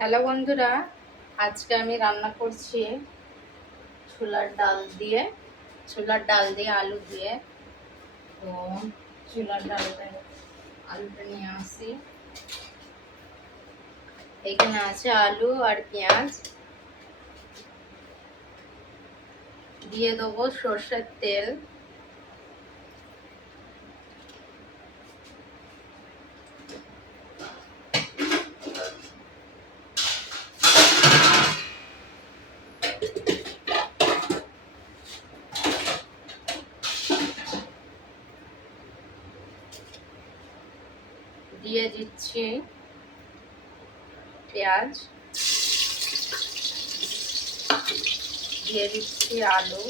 Hello বন্ধুরা, আজকে আমি রান্না করছি ছোলার ডাল দিয়ে আলু দিয়ে। তো আলুটা নিয়ে আসি। এখানে আছে আলু আর পেঁয়াজ, দিয়ে দেবো সর্ষের তেল, দিয়ে দিচ্ছি পেঁয়াজ, দিয়ে দিচ্ছি আলু,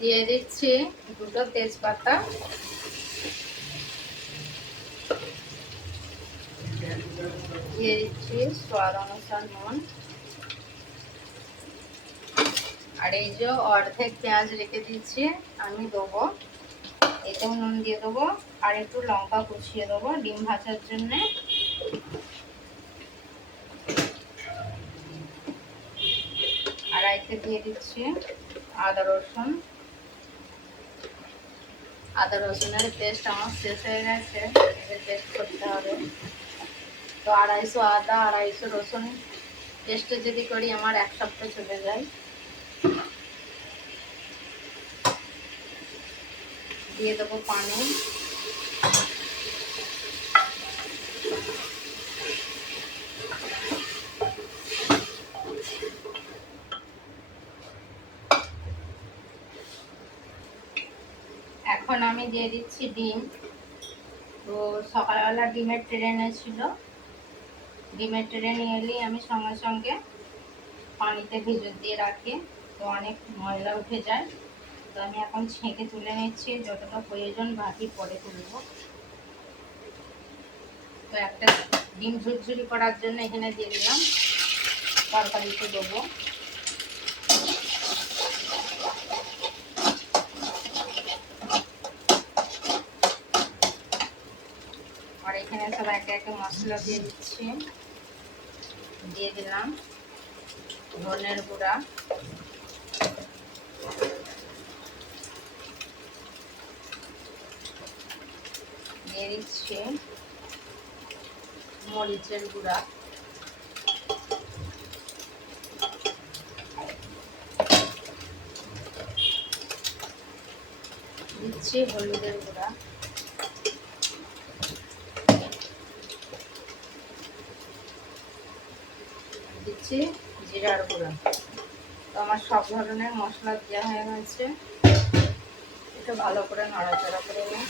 দিয়ে দিচ্ছি দুটো তেজপাতা, দিয়ে দিচ্ছি স্বাদ অনুসার নুন। আর এই যে অর্ধেক পেঁয়াজ রেখে দিচ্ছি আমি দেবো, এতেও নুন দিয়ে দেবো আর একটু লঙ্কা কুচিয়ে দেবো ডিম ভাজার জন্য। আর এতে দিয়ে দিচ্ছি আদা রসুনের পেস্ট আমার শেষ হয়ে গেছে, এদের পেস্ট করতে হবে। তো 250 আদা 250 রসুন পেস্টে যদি করি আমার এক সপ্তাহ চলে যায়। দিয়ে দেবো পানি, এখন আমি দিয়ে দিচ্ছি ডিম। তো সকালবেলা ডিমের ট্রেনে ছিল, ডিমের ট্রেনে এলেই আমি সঙ্গে সঙ্গে পানিতে ভিজে দিয়ে রাখি, তো অনেক ময়লা উঠে যায়। তো আমি এখন ছেঁকে তুলে নিচ্ছি, যতটা প্রয়োজন বাকি পরে তুলব। তো একটা ডিম ঝুরঝুরি করার জন্য এখানে দিয়ে দিলাম, তরকারিতে দেবো। আর এখানে সব একে একে মশলা দিয়ে দিচ্ছি। দিয়ে দিলাম ধনের গুঁড়া, দিয়ে দিচ্ছি মরিচের গুঁড়া, দিচ্ছি হলুদের গুঁড়া, দিচ্ছি জিরার গুঁড়া। তো আমার সব ধরনের মশলা দেওয়া হয়ে গেছে, একটু ভালো করে নাড়াচাড়া করে নিই।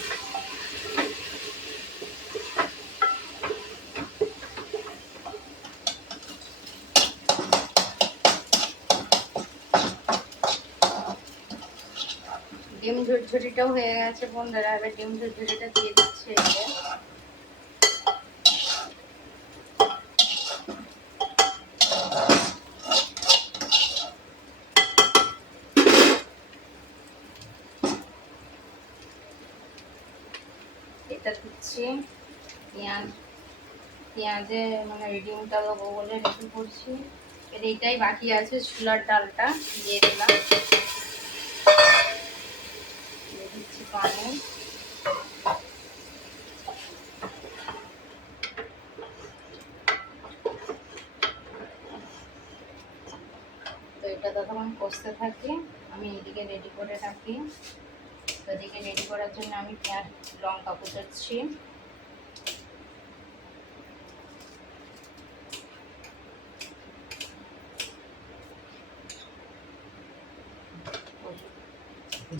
ডিম ঝুরঝুরিটাও হয়ে গেছে বন্ধুরা, এবার ডিম ঝুরঝুরিটা দিয়ে দিচ্ছি। এটা দিচ্ছি পেঁয়াজে মানে ডিমটা দেবো বলে রেডি করছি। এর এইটাই বাকি আছে, ছোলার ডালটা দিয়ে দিলাম, দিয়ে দিচ্ছি পানি। তো এটা ততক্ষণ কষতে থাকি, আমি এদিকে রেডি করে রাখি। তো এদিকে রেডি করার জন্য আমি পেঁয়াজ লঙ্কা কুচাচ্ছি।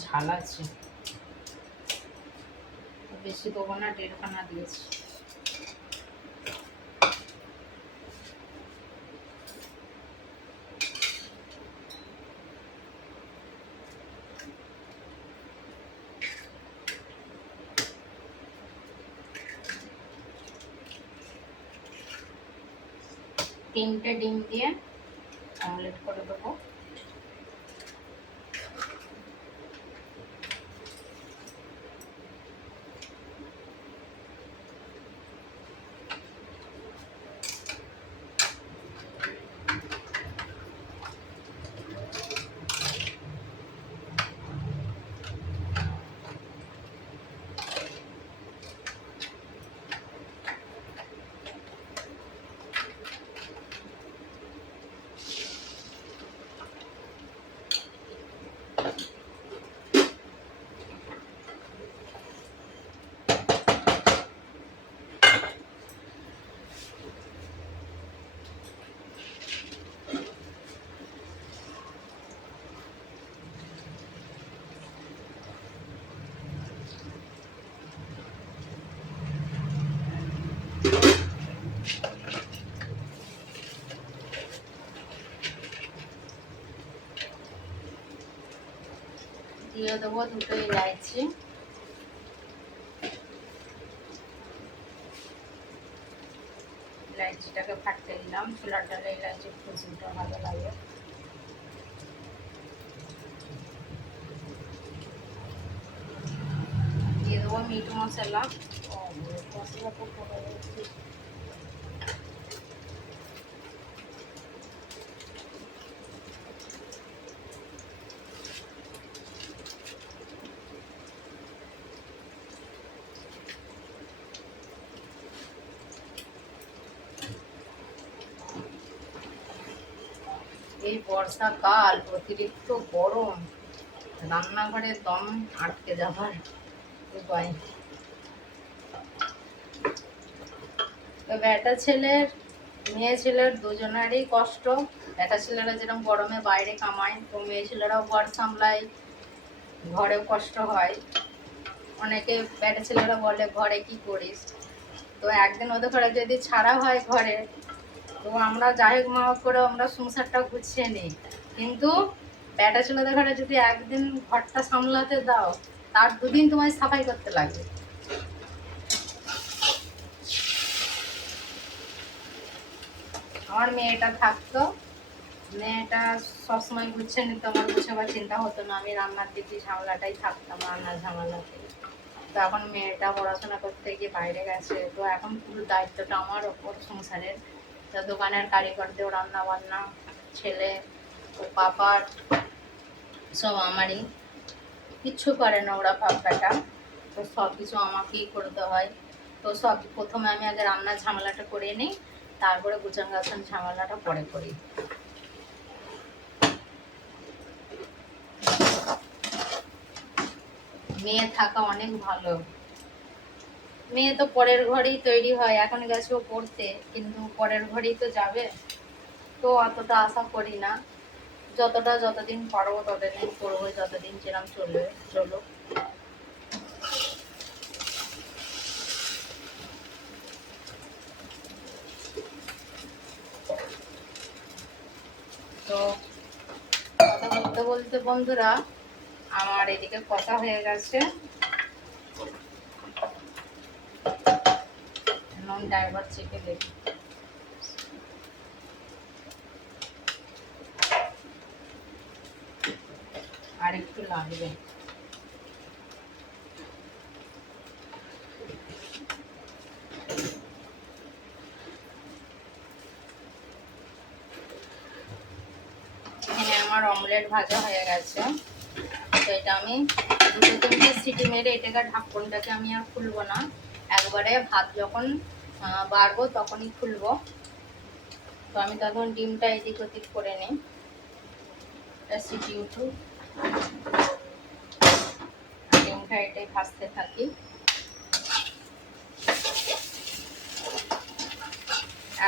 ঝাল আছে, বেশি দেবো না, 1.5 খানা দিয়েছি। তিনটে ডিম দিয়ে অমলেট করে দেবো। দিয়ে দেবো দুটো ইলাইচি, ইলাইচিটাকে ফাটতে দিলাম। ছোলার ডালে ইলাইচি খুশিটা ভালো লাগে। দিয়ে দেবো মিট মশলা, এই বর্ষাকাল অতিরিক্ত গরম, রান্নাঘরে দম আটকে যাবার উপায়। তো বেটা ছেলের মেয়ে ছেলের দুজনেরই কষ্ট। বেটা ছেলেরা যেরকম গরমে বাইরে কামায়, তো মেয়ে ছেলেরাও ঘর সামলায়, ঘরেও কষ্ট হয়। অনেকে বেটা ছেলেরা বলে ঘরে কি করিস, তো একদিন ওদের ঘরে যদি ছাড়া হয় ঘরে, তো আমরা যাই হোক মা করে আমরা সংসারটা গুছিয়ে নিই। কিন্তু বেটা ছেলেদের ঘরে যদি একদিন ঘরটা সামলাতে দাও, তার দুদিন তোমায় সাফাই করতে লাগবে। আমার মেয়েটা থাকতো, মেয়েটা সবসময় গুছিয়ে নিত, আমার গুছাবার চিন্তা হতো না। আমি রান্নার দিকে ঝামেলাটাই থাকতাম, রান্নার ঝামেলাতে। তো এখন মেয়েটা পড়াশোনা করতে গিয়ে বাইরে গেছে, তো এখন পুরো দায়িত্বটা আমার ওপর সংসারের। তো দোকানের কারিগরদেরও রান্না বান্না, ছেলে ও পাপার সব আমারই, কিচ্ছু করে না ওরা পাপাটা, তো সব কিছু আমাকেই করতে হয়। তো সব প্রথমে আমি আগে রান্নার ঝামেলাটা করে নিই, তারপরে গুছান গাছান ঝামেলাটা পরে করি। মেয়ে থাকা অনেক ভালো। মেয়ে তো পরের ঘরেই তৈরি হয়, এখন গেছে ও পড়তে, কিন্তু পরের ঘরেই তো যাবে। তো অতটা আশা করি না, যতদিন পারবো ততদিন করবো, যতদিন যেরকম চলবে চলো। তো কথা বলতে বলতে বন্ধুরা আমার এদিকে কথা হয়ে গেছে, নুনটা একবার চেখে দেখি। আর একটু লাগবে। এখানে আমার অমলেট ভাজা হয়ে গেছে, তো এটা আমি দুটো তিনটে সিটি মেরে এটাকে ঢাকনটাকে আমি আর খুলবো না, একবারে ভাত যখন বাড়বো তখনই খুলবো। তো আমি তখন ডিমটা এদিক ওদিক করে নিই, এটা সিটি উঠুক, ডিমটা এটাই ভাজতে থাকি।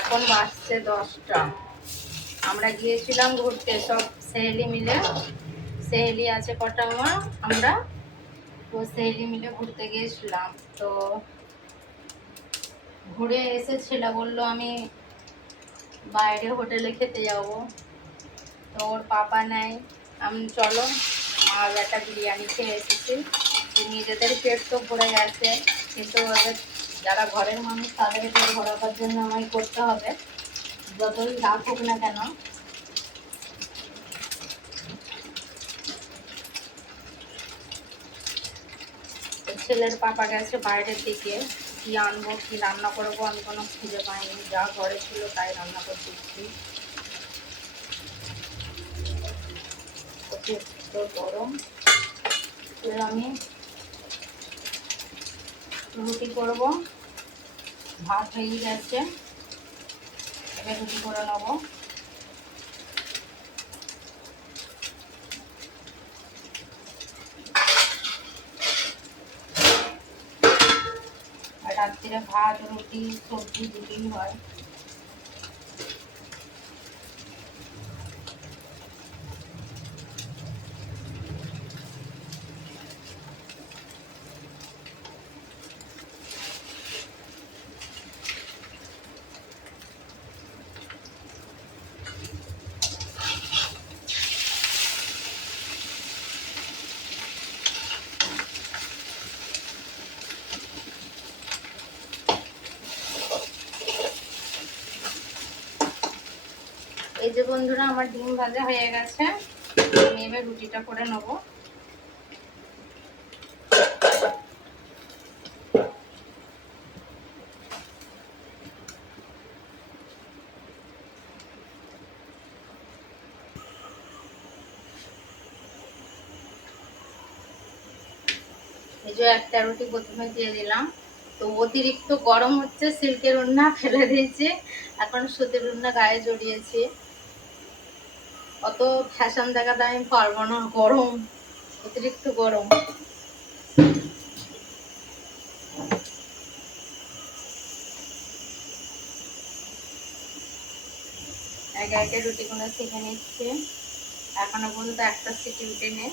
এখন বাজছে 10টা। আমরা গিয়েছিলাম ঘুরতে সব সহেলি মিলে, সহেলি আছে কটা আমরা, তো সহেলি মিলে ঘুরতে গিয়েছিলাম। তো ঘুরে এসে ছেলে বললো আমি বাইরে হোটেলে খেতে যাব, তো ওর পাপা নেয়, আমি চলো মা একটা বিরিয়ানি খেয়ে এসেছি। নিজেদের পেট তো ভরে গেছে, কিন্তু ওদের যারা ঘরের মানুষ তাদের পেট ভরাবার জন্য আমায় করতে হবে, যতই রাত হোক না কেন। ছেলের পাপা গেছে বাইরের দিকে, কি আনবো কি রান্না করবো আমি কোনো খুঁজে পাইনি, যা ঘরে ছিল তাই রান্না করে দিচ্ছি। অতিরিক্ত গরম, আমি রুটি করব, ভাত হয়ে গেছে, এবার রুটি করে নেবো। রাত্রে ভাত রুটি সবজি দুটোই হয়। এই যে বন্ধুরা আমার ডিম ভাজা হয়ে গেছে, আমি এবার রুটিটা করে নেব। এই যে একটা রুটি প্রথমে দিয়ে দিলাম। তো অতিরিক্ত গরম হচ্ছে, সিল্কের ওড়না ফেলে দিয়েছে, এখন সুতির ওড়না গায়ে জড়িয়েছে। অত ফ্যাশন দেখাতে আমি পারবো না, গরম, অতিরিক্ত গরম। একে একে রুটিগুলো সেঁকে নিচ্ছে, এখনো পর্যন্ত একটা সিটি উঠেনি।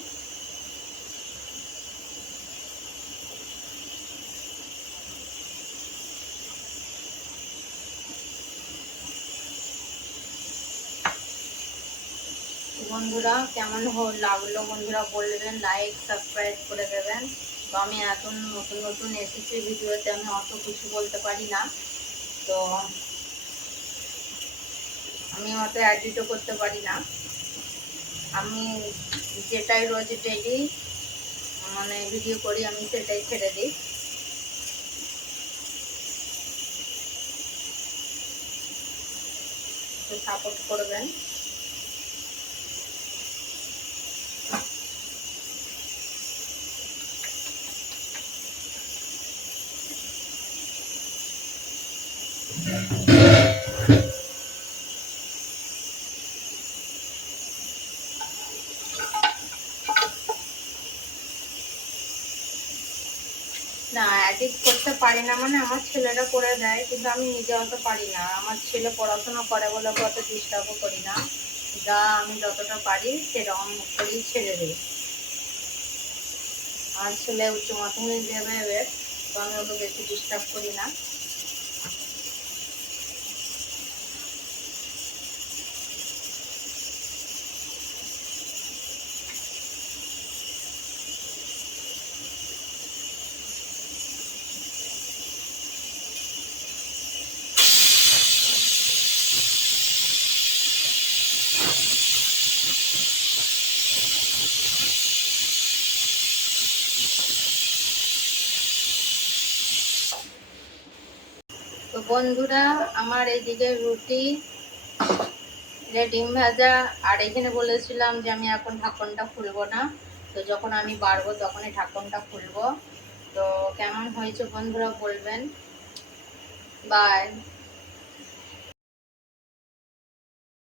বন্ধুরা কেমন লাগলো বন্ধুরা বলবেন, লাইক সাবস্ক্রাইব করে দেবেন। তো আমি এখন নতুন নতুন এসেছি ভিডিওতে, আমি অত কিছু বলতে পারি না, তো আমি অত এডিটও করতে পারি না। আমি যেটাই রোজ ডেইলি মানে ভিডিও করি আমি সেটাই ছেড়ে দিই। তো সাপোর্ট করবেন। না, এডিট করতে পারি না মানে আমার ছেলেরা করে দেয়, কিন্তু আমি নিজে অত পারি না। আমার ছেলে পড়াশোনা করে বলে অত ডিস্টার্বও করি না, যা আমি যতটা পারি সেরকম করেই ছেড়ে দিই। আমার ছেলে উচ্চ মাধ্যমিক দেবে এবার, তো আমি ওকে বেশি ডিস্টার্ব করি না। তো বন্ধুরা আমার এইদিকে রুটি, ডিম ভাজা, আর এখানে বলেছিলাম যে আমি এখন ঢাকনটা খুলবো না, তো যখন আমি বাড়বো তখনই ঢাকনটা খুলবো। তো কেমন হয়েছে বন্ধুরা বলবেন। বাই।